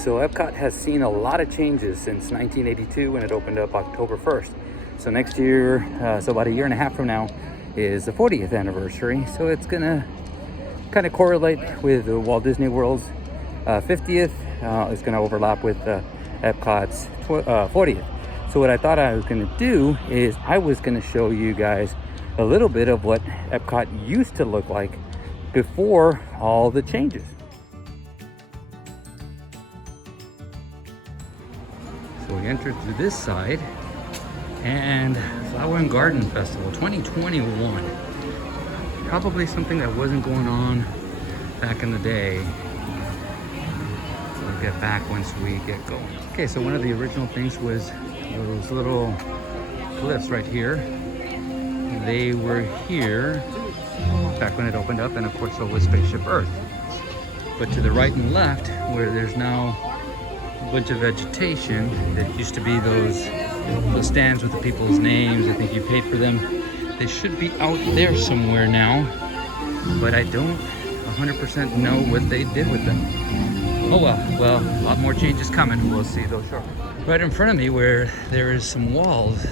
So Epcot has seen a lot of changes since 1982 when it opened up October 1st. So next year, so about a year and a half from now, is the 40th anniversary. So it's gonna kind of correlate with Walt Disney World's 50th. It's gonna overlap with Epcot's 40th. So what I thought I was gonna do is I was gonna show you guys a little bit of what Epcot used to look like before all the changes. So we entered through this side, and Flower and Garden Festival 2021. Probably something that wasn't going on back in the day. So we'll get back once we get going. Okay, so one of the original things was those little cliffs right here. They were here back when it opened up, and of course so was Spaceship Earth. But to the right and left, where there's now a bunch of vegetation, that used to be those stands with the people's names. I think you paid for them. They should be out there somewhere now, but I don't 100% know what they did with them. Oh well, a lot more changes coming. We'll see those shortly. Right in front of me, where there is some walls,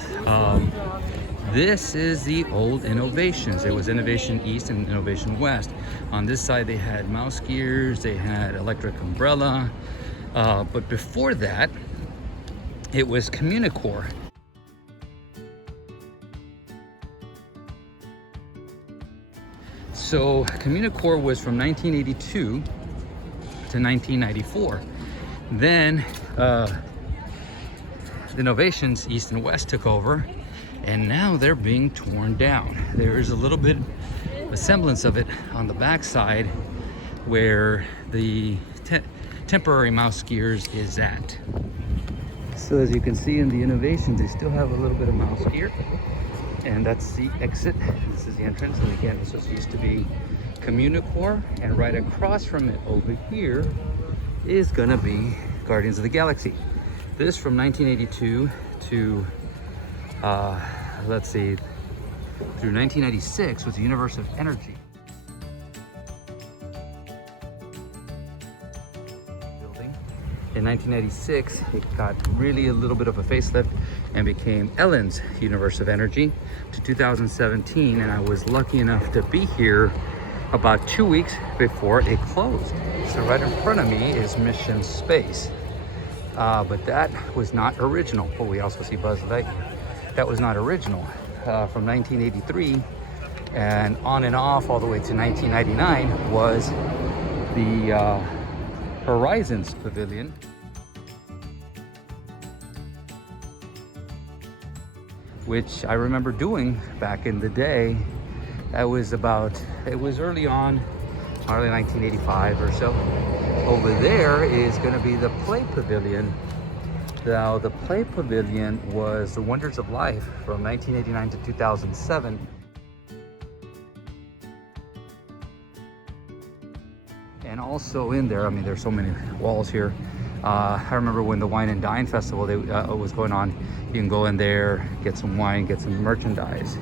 this is the old Innovations. It was Innovation East and Innovation West. On this side they had mouse gears, they had Electric Umbrella, but before that it was Communicore. So Communicore was from 1982 to 1994. Then Innovations East and West took over, and now they're being torn down. There is a little bit of a semblance of it on the back side where the temporary mouse gears is at. So as you can see in the Innovations, they still have a little bit of mouse gear, and that's the exit. This is the entrance, and again, this used to be Communicore, and right across from it over here is gonna be Guardians of the Galaxy. This from 1982 to let's see, through 1996 was the Universe of Energy. Building. In 1996, it got really a little bit of a facelift and became Ellen's Universe of Energy to 2017, and I was lucky enough to be here about 2 weeks before it closed. So right in front of me is Mission Space, but that was not original. But we also see Buzz Lightyear. That was not original. From 1983 and on and off all the way to 1999 was the Horizons Pavilion. Which I remember doing back in the day. It was early on, early 1985 or so. Over there is gonna be the Play Pavilion. Now, the Play Pavilion was the Wonders of Life from 1989 to 2007. And also in there, I mean, there's so many walls here. I remember when the Wine and Dine Festival was going on, you can go in there, get some wine, get some merchandise.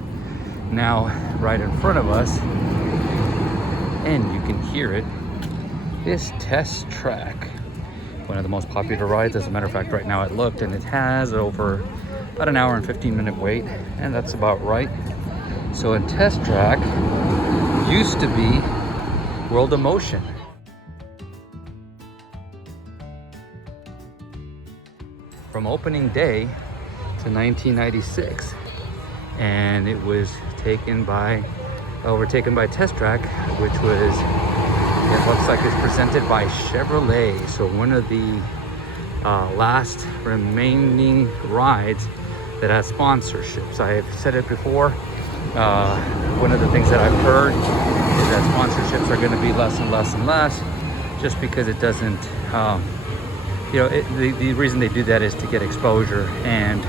Now, right in front of us, and you can hear it, is Test Track. One of the most popular rides. As a matter of fact, right now I looked, and it has over about an hour and 15-minute wait, and that's about right. So in Test Track used to be World of Motion. From opening day to 1996, and it was overtaken by Test Track, which was, it looks like it's presented by Chevrolet. So one of the last remaining rides that has sponsorships. I have said it before. One of the things that I've heard is that sponsorships are going to be less and less and less, just because it doesn't. The reason they do that is to get exposure, and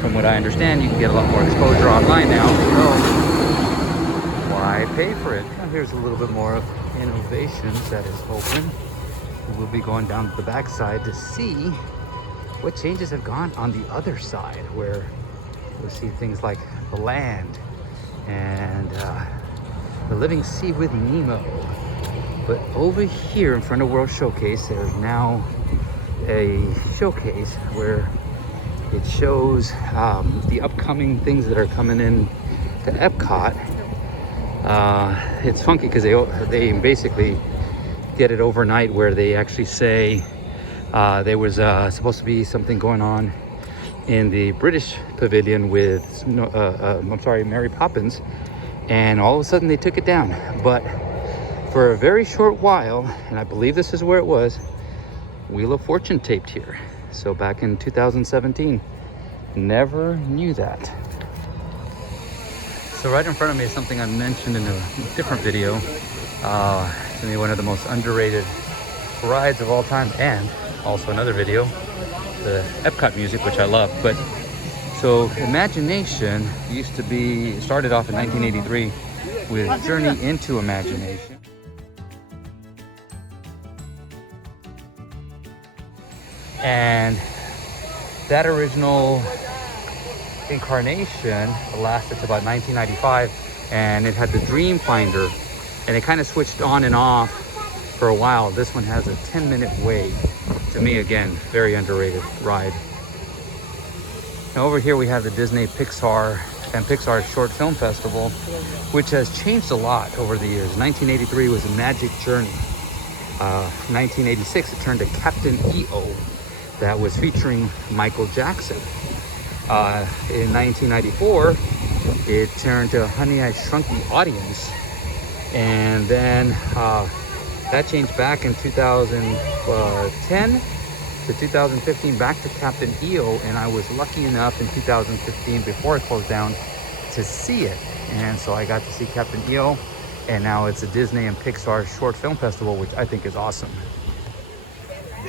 from what I understand, you can get a lot more exposure online now. So why pay for it? Now here's a little bit more of Innovations that is open. We'll be going down to the back side to see what changes have gone on the other side, where we'll see things like the land and the Living Sea with Nemo. But over here in front of World Showcase, there's now a showcase where it shows the upcoming things that are coming in to Epcot. It's funky because they basically get it overnight, where they actually say there was supposed to be something going on in the British pavilion with Mary Poppins, and all of a sudden they took it down. But for a very short while, and I believe this is where it was, Wheel of Fortune taped here. So back in 2017, never knew that. So right in front of me is something I mentioned in a different video. To me, one of the most underrated rides of all time, and also another video, the Epcot music, which I love. But so Imagination started off in 1983 with Journey into Imagination. And that original incarnation lasted to about 1995, and it had the Dream Finder, and it kind of switched on and off for a while. This one has a 10-minute wait. To me, again, very underrated ride. Now over here we have the Disney Pixar and Pixar Short Film Festival, which has changed a lot over the years. 1983 was a Magic Journey. 1986 it turned to Captain EO, that was featuring Michael Jackson. In 1994 it turned to Honey, I Shrunk the Audience, and then that changed back in 2010 to 2015 back to Captain EO, and I was lucky enough in 2015, before it closed down, to see it. And so I got to see Captain EO, and now it's a Disney and Pixar Short Film Festival, which I think is awesome.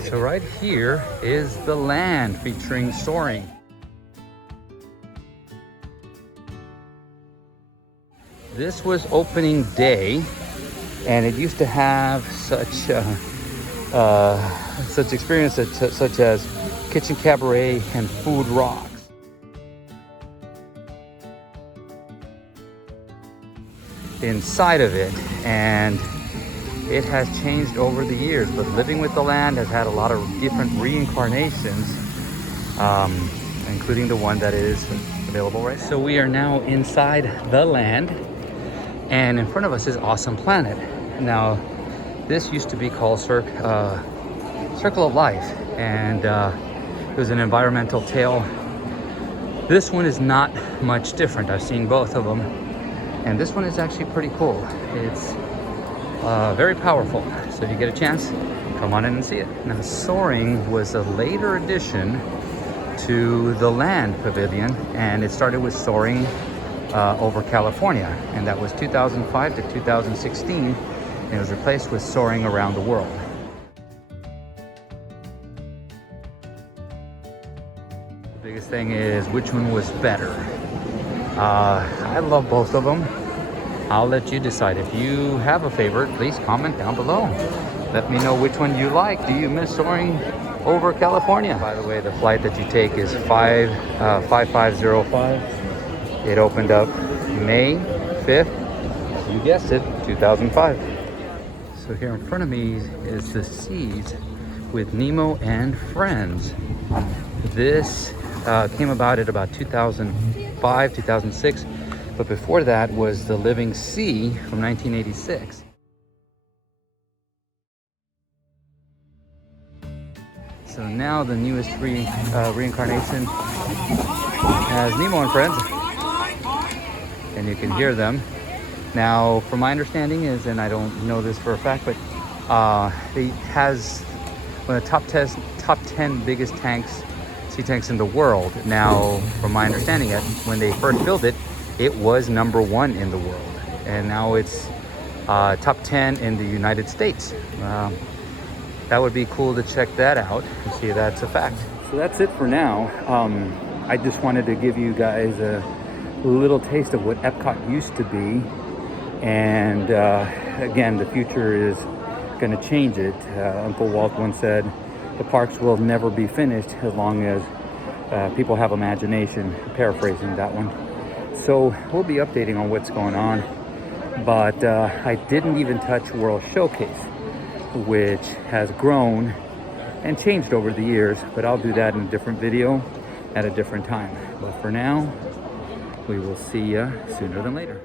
So right here is The Land featuring Soaring. This was opening day, and it used to have such experiences such as Kitchen Cabaret and Food Rocks. Inside of it, and it has changed over the years, but Living with the Land has had a lot of different reincarnations, including the one that is available right now. So we are now inside the land, and in front of us is Awesome Planet. Now, this used to be called Circle of Life, and it was an environmental tale. This one is not much different. I've seen both of them, and this one is actually pretty cool. It's very powerful, so if you get a chance, come on in and see it. Now, Soaring was a later addition to the Land Pavilion, and it started with Soaring over California, and that was 2005 to 2016, and it was replaced with Soaring Around the World. The biggest thing is which one was better. I love both of them. I'll let you decide. If you have a favorite, please comment down below. Let me know which one you like. Do you miss Soaring over California? By the way, the flight that you take is 5505. It opened up May 5th, you guessed it, 2005. So here in front of me is the Seas with Nemo and Friends. This came about at about 2005, 2006. But before that was The Living Sea from 1986. So now the newest reincarnation has Nemo and Friends, and you can hear them. Now, from my understanding is, and I don't know this for a fact, but it has one of the top 10 biggest sea tanks in the world. Now, from my understanding, when they first built it, it was #1 in the world, and now it's top 10 in the United States. That would be cool to check that out and see if that's a fact. So that's it for now. I just wanted to give you guys a little taste of what Epcot used to be, and again, the future is going to change it. Uncle Walt once said, the parks will never be finished as long as people have imagination, paraphrasing that one. So we'll be updating on what's going on, but I didn't even touch World Showcase, which has grown and changed over the years, but I'll do that in a different video at a different time. But for now, we will see you sooner than later.